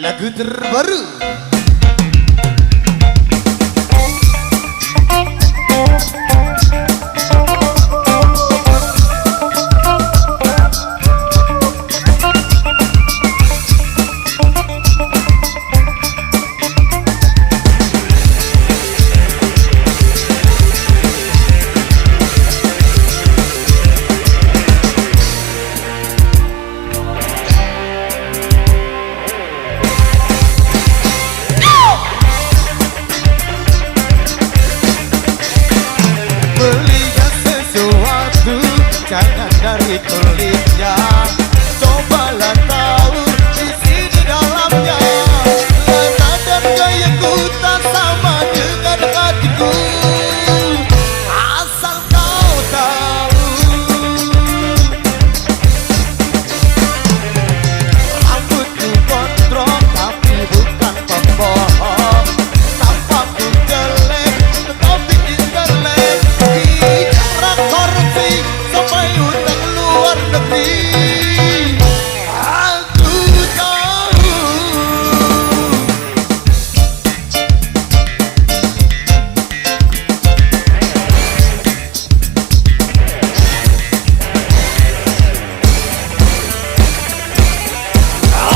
Lagu terbaru jangan dari kulitnya, cobalah tahu isi di dalamnya. Lana dan gayaku tak sama dengan hatiku, asal kau tahu. Rambutku gondrong tapi bukan pembohong, tampakku jelek tetapi intelek. Bicara korupsi sampai utang luar negeri, aku tahu.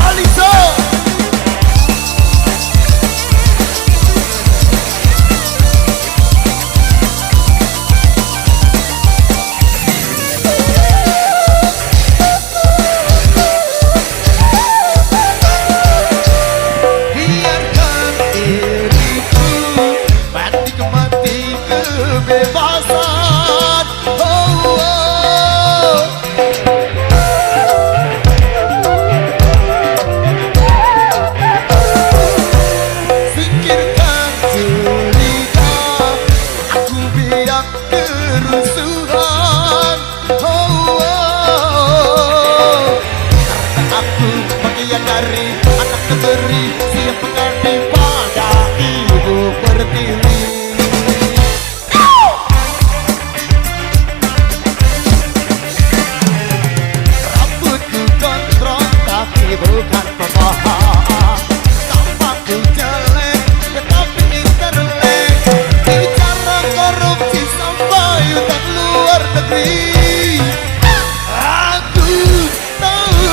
Alisa biarkan diriku mati kebebasan. Oh, oh. Singkirkan curiga, aku biak kerusuhan. Oh, oh. Karena aku bagian dari anak negeri, siap mengabdi pada ibu pertiwi. Rambutku gondrong tapi bukan pembohong, tampakku jelek tetapi intelek. Bicara korupsi sampai utang luar negeri, aku tahu.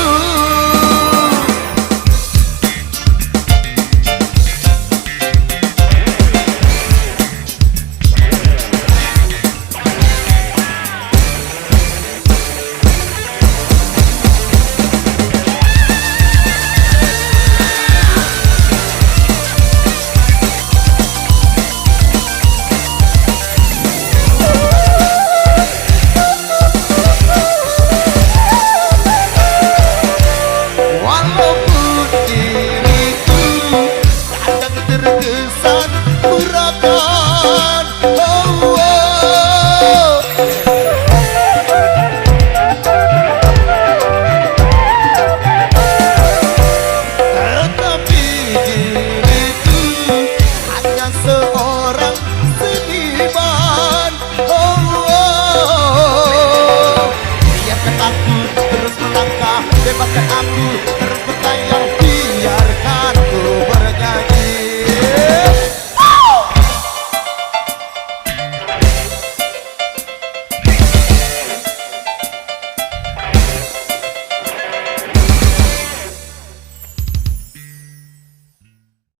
Walaupun diriku kadang terkesan urakan. Oh, oh. Tetapi diriku hanya seorang seniman. Oh, oh. Biarkan aku terus melangkah, bebaskan aku